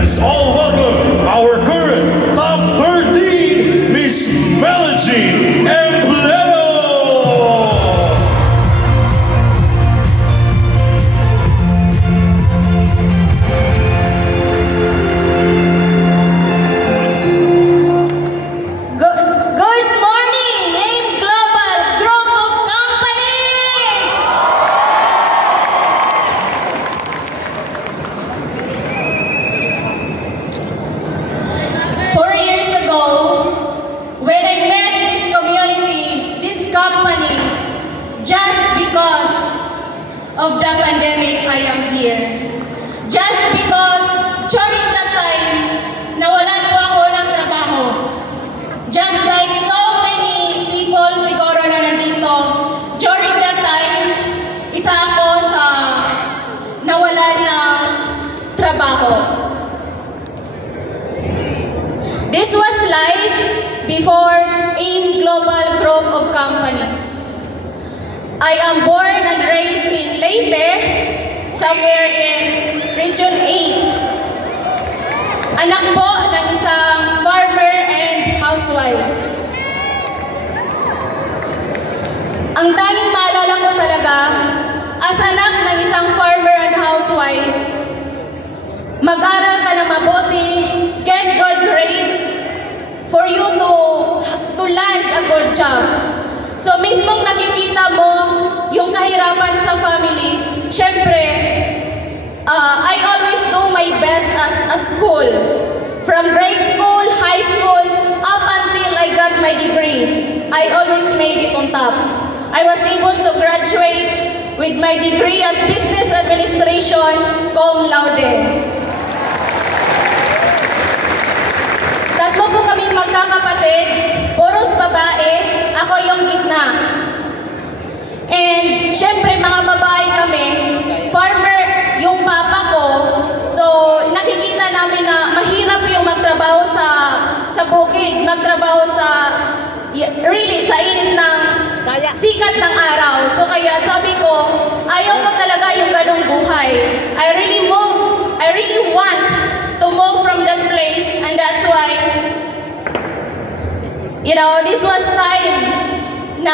Let's all welcome our current top 13, Miss Melody Emplero! Good morning, AIM Global Group of Companies! Four years ago, when I met this community, this company, just because of the pandemic, I am here. Just because during that time, nawalan po ako ng trabaho. Just like so many people siguro na nandito, during that time, isa ako sa nawalan ng trabaho. This was life before AIM Global Group of Companies. I am born and raised in Leyte, somewhere in Region 8. Anak po ng isang farmer and housewife. Ang tanging maalala ko talaga, as anak ng isang farmer and housewife, mag-aral ka ng mabuti, get good grades, for you to land a good job. So mismong nakikita mo yung kahirapan sa family, syempre, I always do my best at school. From grade school, high school, up until I got my degree, I always made it on top. I was able to graduate with my degree as Business Administration, cum laude. Tatlo po kaming magkakapatid, puros babae, ako yung gitna. And syempre mga babae kami, farmer yung papa ko, so nakikita namin na mahirap yung magtrabaho sa bukid, magtrabaho sa really sa init ng sikat ng araw. So kaya sabi ko, ayaw ko talaga yung ganung buhay. I really want to move from that place, and that's why, this was time na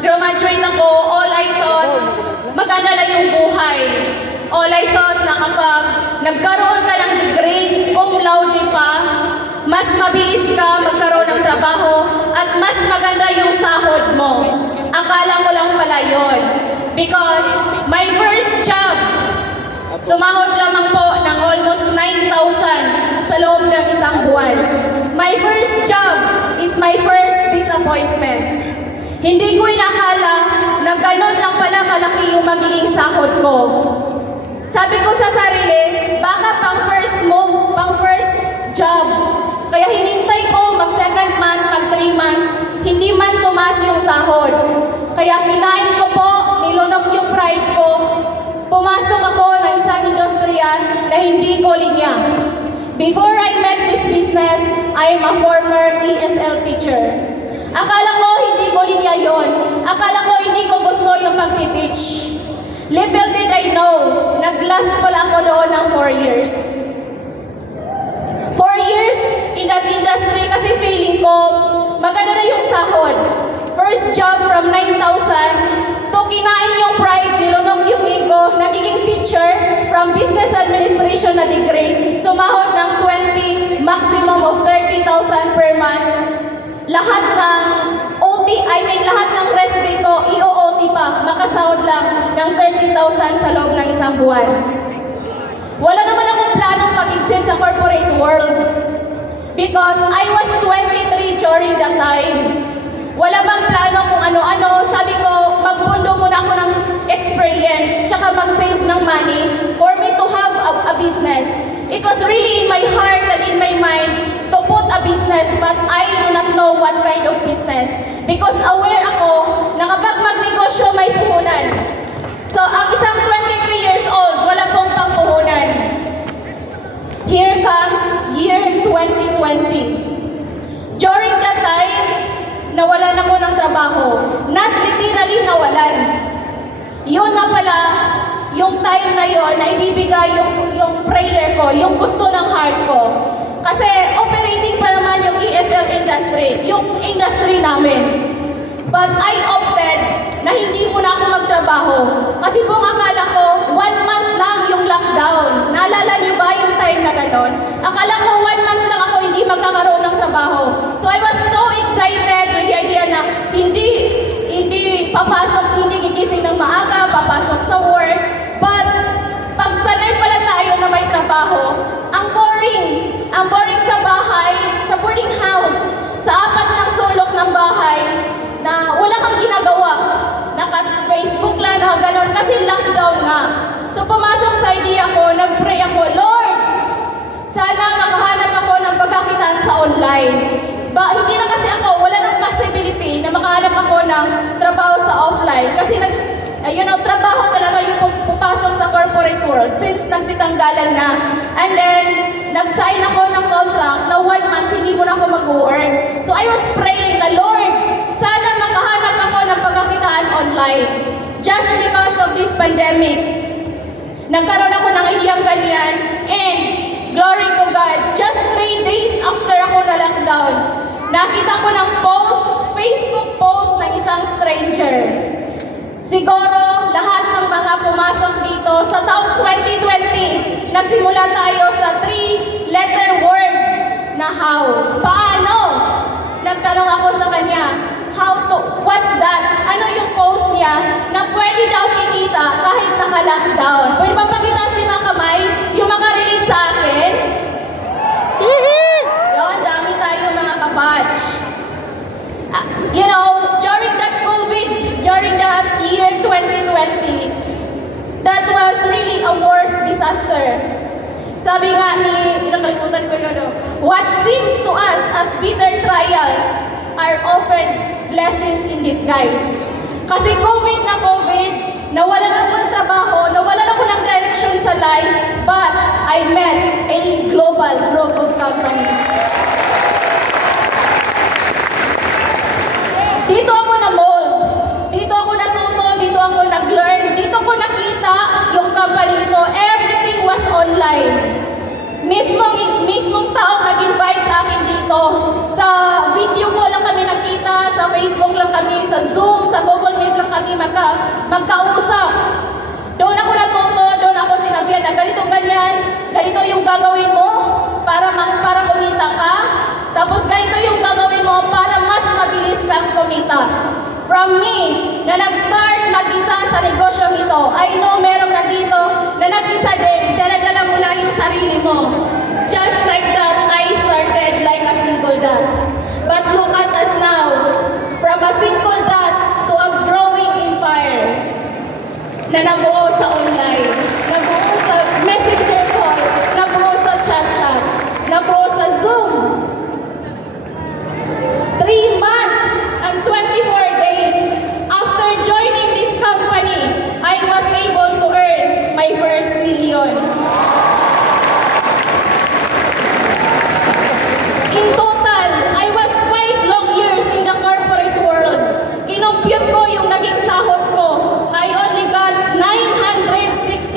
graduate ako. All I thought, maganda na yung buhay. All I thought na kapag nagkaroon ka ng degree, cum laude pa, mas mabilis ka magkaroon ng trabaho at mas maganda yung sahod mo. Akala mo lang pala yun. Because my first job, sumahod lamang po ng almost 9,000 sa loob ng isang buwan. My first job is my first disappointment. Hindi ko inakala na ganun lang pala kalaki yung magiging sahod ko. Sabi ko sa sarili, baka pang first move, pang first job. Kaya hinintay ko mag second month, mag 3 months, hindi man tumaas yung sahod. Kaya kinain ko po, nilunok yung pride ko. Pumasok ako ng isang industriya na hindi ko linya. Before I met this business, I am a former ESL teacher. Akala ko hindi ko linya yon. Akala ko hindi ko gusto yung pag-teach. Little did I know, nag-last pala ako doon ng 4 years. 4 years in that industry kasi feeling ko maganda na yung sahod. First job from 9,000 to kinain yung pride, nilunok yung ego, nagiging teacher from business administration na degree, sumahod ng 20, maximum of 30,000 per month. Lahat ng lahat ng rest day ko, i-OT pa, makasahod lang ng 30,000 sa loob ng isang buwan. Wala naman akong planong mag-exit sa corporate world because I was 23 during that time. Wala bang plano kung ano-ano. Sabi ko, magpundo muna ako ng experience tsaka mag-save ng money for me to have a business. It was really in my heart and in my mind to put a business, but I do not know what kind of business. Because aware ako na kapag magnegosyo may puhunan. So, ang isang 23 years old, wala pong pangpuhunan. Here comes year 2020. During that time, nawalan ako ng trabaho. Not literally nawalan. Yun na pala, yung time na yon na ibibigay yung prayer ko, yung gusto yung industry namin. But I opted na hindi muna ako magtrabaho. Kasi kung akala ko, 1 month lang yung lockdown. Naalala niyo ba yung time na gano'n? Akala ko 1 month lang ako hindi magkakaroon ng trabaho. So I was so excited with the idea na hindi papasok, hindi gigising ng maaga, papasok sa work. But pag sanay pala tayo na may trabaho, ang boring sa bahay, sa boarding house, sa apat ng sulok ng bahay, na wala kang ginagawa. Naka-Facebook lang, naka-ganon, kasi lockdown nga. So pumasok sa idea ko, nag-pray ako, Lord, sana makahanap ako ng pagkakitaan sa online. Hindi na kasi ako, wala nang possibility na makahanap ako ng trabaho sa offline. Kasi trabaho talaga yung pupasok sa corporate world since nagsitanggalan na. And then, nag-sign ako ng contract na 1 month hindi mo na ako mag-earn. So I was praying na, Lord, sana makahanap ako ng pagkakitaan online. Just because of this pandemic, nagkaroon ako ng ideyang ganyan. And glory to God, just 3 days after ako na lockdown, nakita ko ng Facebook post ng isang stranger. Siguro lahat ng mga pumasok dito sa taong 2020, nagsimula tayo sa 3-letter word na how. Paano? Nagtanong ako sa kanya, what's that? Ano yung post niya na pwede daw kikita kahit naka-lockdown? Pwede ba pakita si mga kamay yung makarelate sa akin? Yun, dami tayo mga kabatch. During that COVID, during that year 2020, that was really a worst disaster. Sabi nga nakalimutan ko yun, what seems to us as bitter trials are often blessings in disguise. Kasi COVID, nawalan ako ng trabaho, nawalan ako ng direction sa life, but I met a global group of companies. Dito ako na-mold, dito ako natuto, dito ako nag-learn, dito ko nakita yung company ito. Everything was online. Mismong taong nag-invite sa akin dito. Sa video ko lang kami nakita, sa Facebook lang kami, sa Zoom, sa Google Meet lang kami magkausap. Doon ako natuto, doon ako sinabihan na ganito yung gagawin mo para kumita ka. Tapos ganito yung gagawin mo para mas mabilis kang kumita. From me, na nag-start mag-isa sa negosyong ito, I know meron na dito na nag-isa din, dala-dala mo lang yung sarili mo. Just like that, I started like a single dad. But look at us now, from a single dad to a growing empire na nabuo sa online, nabuo sa messenger call, nabuo sa chat-chat, nabuo sa Zoom. 3 months and 24 days after joining this company, I was able to earn my first million. In total, I was 5 long years in the corporate world. Kinompute ko yung naging sahod ko. I only got 960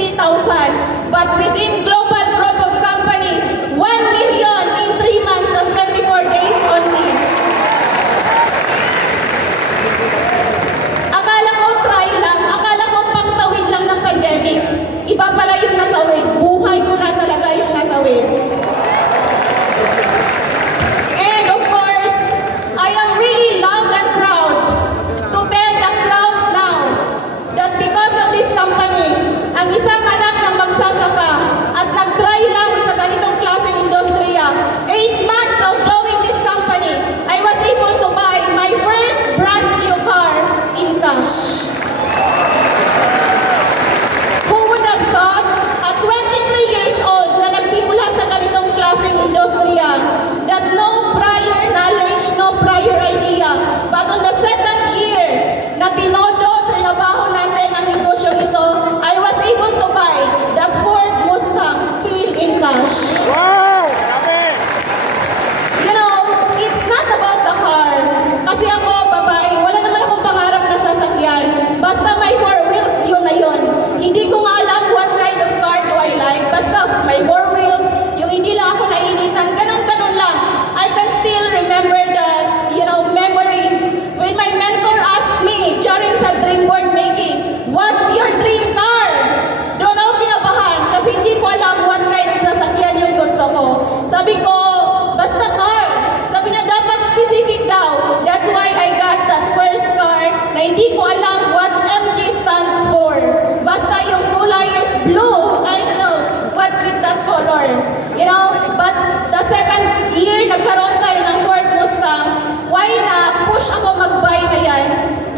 nagkaroon tayo ng Ford Mustang, why na push ako mag-buy na yan?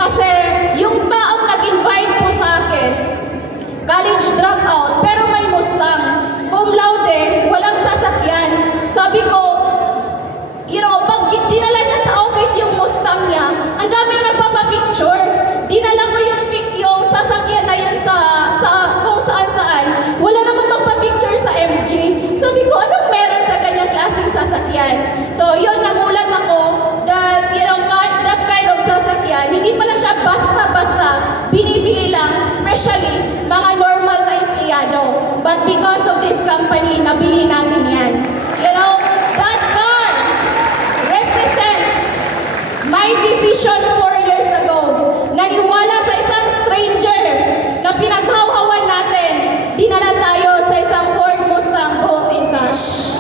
Kasi yung taong nag-invite po sa akin, college dropout, pero may Mustang. Cum laude, walang sasakyan. Sabi ko, pag dinala niya sa office yung Mustang niya, ang daming nagpapapicture. Dinala ko yung sasakyan na yun sa kung saan-saan. Wala namang magpapicture sa MG. Sabi ko, anong meron sa ganyang klaseng sasakyan? So, yun, namulat ako that, that kind of sasakyan, hindi pala siya basta-basta binibili lang, especially mga normal na empleyado. But because of this company, nabili natin yan. That car represents my decision 4 years ago. Naniwala sa isang stranger na pinaghawhawan natin, dinala tayo sa isang Ford Mustang bought in cash.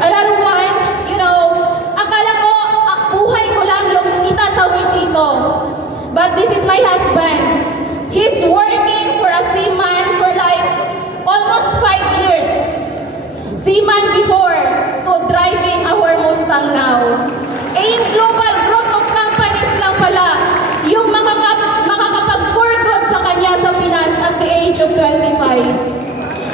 Another one, akala ko buhay ko lang yung itatawid dito. But this is my husband. He's working for a seaman for like almost 5 years. Seaman before to driving our Mustang now. Global group of companies lang pala yung makakapag-for good sa kanya sa Pinas at the age of 25.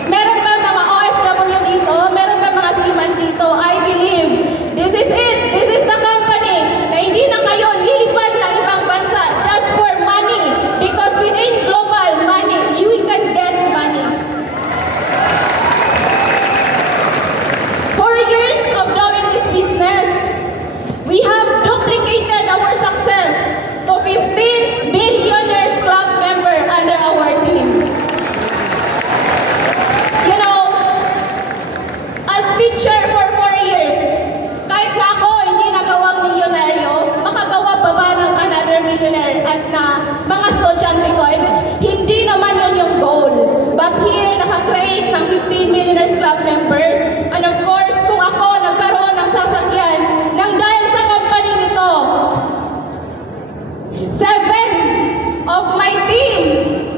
Meron ba mga OFW dito? Meron ba mga seaman dito? I believe this is it. This is the company na hindi na kayo lilipad ng ibang bansa just for money, because within global money, you can get money. 4 years of doing this business, we have duplicated our success to 15 Billionaires Club member under our team. As teacher for 4 years, kahit na ako hindi nagawang milyonaryo, makagawa pa ba ng another millionaire at na mga estudyante ko, which hindi naman yun yung goal. But here, nakakreate ng 15 Millionaires Club members. And of course, kung ako nagkaroon ng sasakyan nang dahil sa company nito, 7 of my team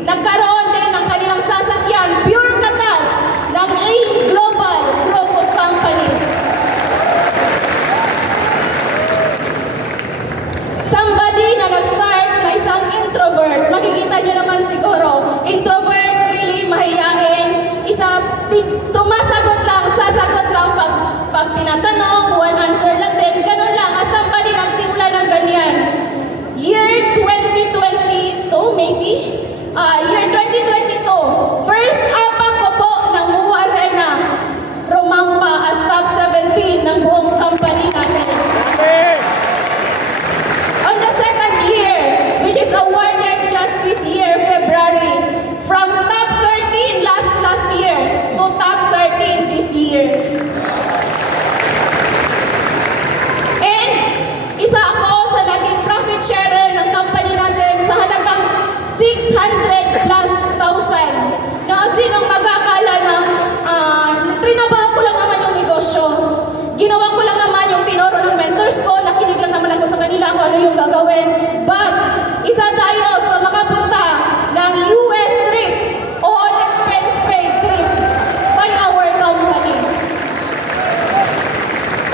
nagkaroon din ng kanilang sasakyan, pure katas ng A Global Group of Companies. Somebody na nag-start na isang introvert, makikita niyo naman siguro, introvert, really mahiyain, sumasagot lang, sasagot lang pag tinatanong, one answer lang din, ganun lang. As somebody nagsimula ng ganyan, year 2022 maybe, year 2022, first apak ko po ng MUA Arena, Romampa as top 17 ng buong company natin. On the second year, which is awarded just this year, February, from top 13 last year to top 13 this year. And isa ako sa naging profit sharer ng company natin sa halagang 600 plus thousand. Na sinong mag-akala na trinabaho ko lang naman yung negosyo. Ginawa ko lang naman yung tinuro ng mentors ko, nakinig lang naman ako sa kanila kung ano yung gagawin. But isa tayo sa makapunta ng US trip, all expense paid trip by our company.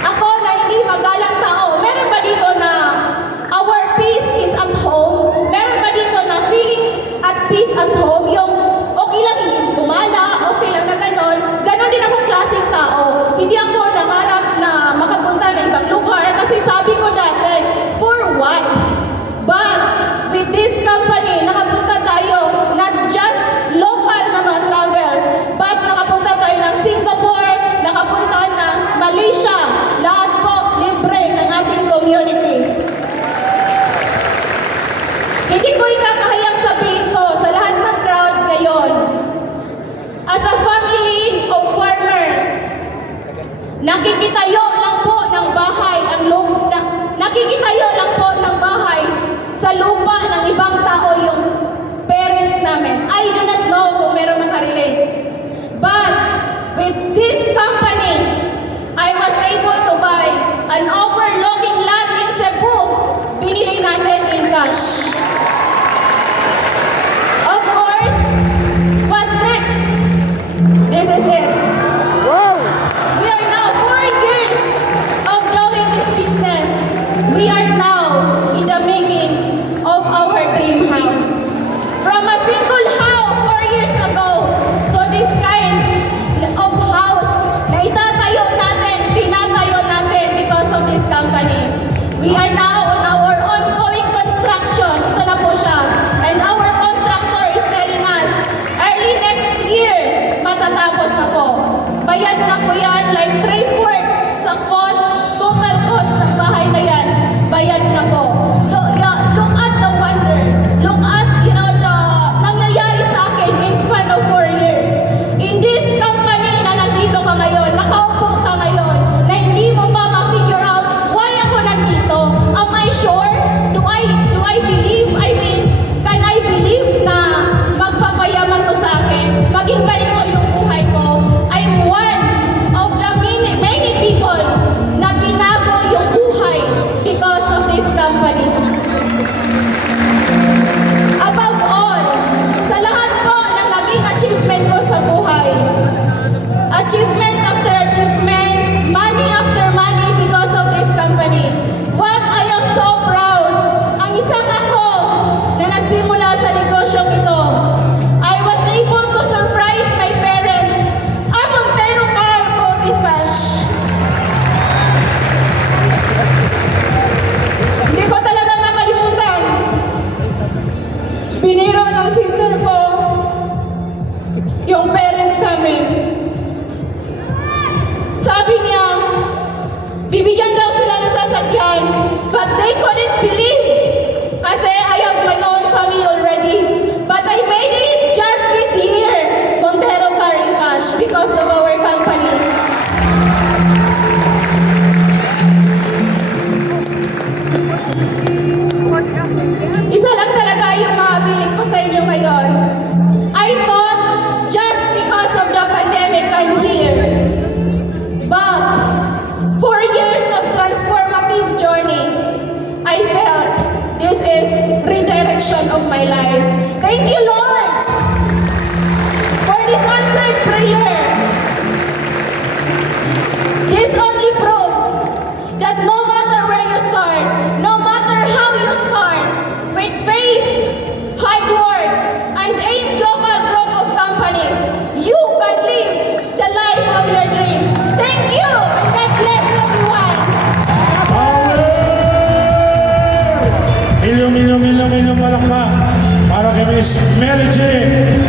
Ako na hindi magalang tao, meron ba dito na our peace is at home? Meron ba dito na feeling at peace at home? Yung okay lang hindi gumala, okay lang na ganon. Ganon din akong klaseng tao. Hindi ako nangarap na makapunta na ibang lugar kasi sabi ko dati, for what? But with this company, nakapunta tayo not just local na mga travels, but nakapunta tayo ng Singapore, nakapunta ng Malaysia, lahat po libre ng ating community. Hindi ko ikakahayang sabihin to sa lahat ng crowd ngayon. As a family of farmers, nakikitayo lang po ng bahay nakikitayo lang po ng bahay sa lupa ng ibang tao yung parents namin. I do not know kung meron makarelate. But with this company, I was able to buy an overlooking lot in Cebu. Binili natin in cash. Of course, what's next? This is it. yung parents namin. Sabi niya, bibigyan daw sila ng sasakyan, but they couldn't believe kasi I have my own family already. But I made it just this year, Montero Car and Cash, because of our company. Isa lang talaga yung mabiling ko sa inyo ngayon. I thought just because of the pandemic I'm here. But 4 years of transformative journey, I felt this is redirection of my life. Thank you, Lord, for this answered prayer. This only proves that no matter where you start, no matter how you start, with faith, hard work, and AIM Global Group of companies, you can live the life of your dreams. Thank you, and God bless everyone. Milyon palakpak para kay Miss Mary Jane